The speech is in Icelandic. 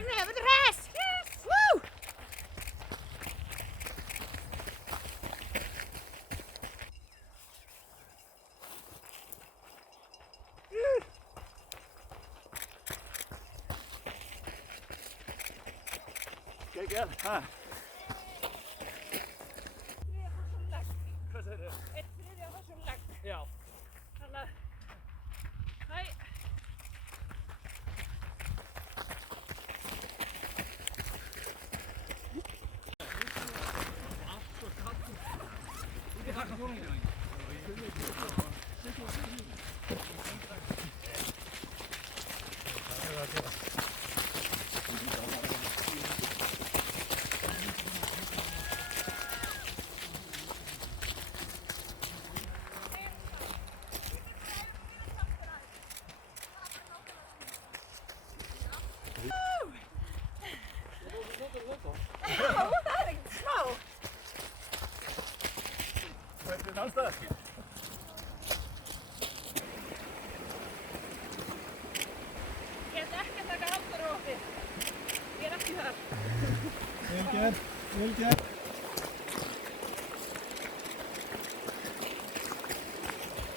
Ragnar, wat de rest! Woo! Kijk her. Ha. Hvað segir þau? 1/3 af þessum legg. Já. Þannig að, hæ. Já, það er ekkert smá. Hvað er þetta allstað? Ég ætla ekki að taka Halldóru á þig. Ég er ekki þar. Vel gert, vel gert.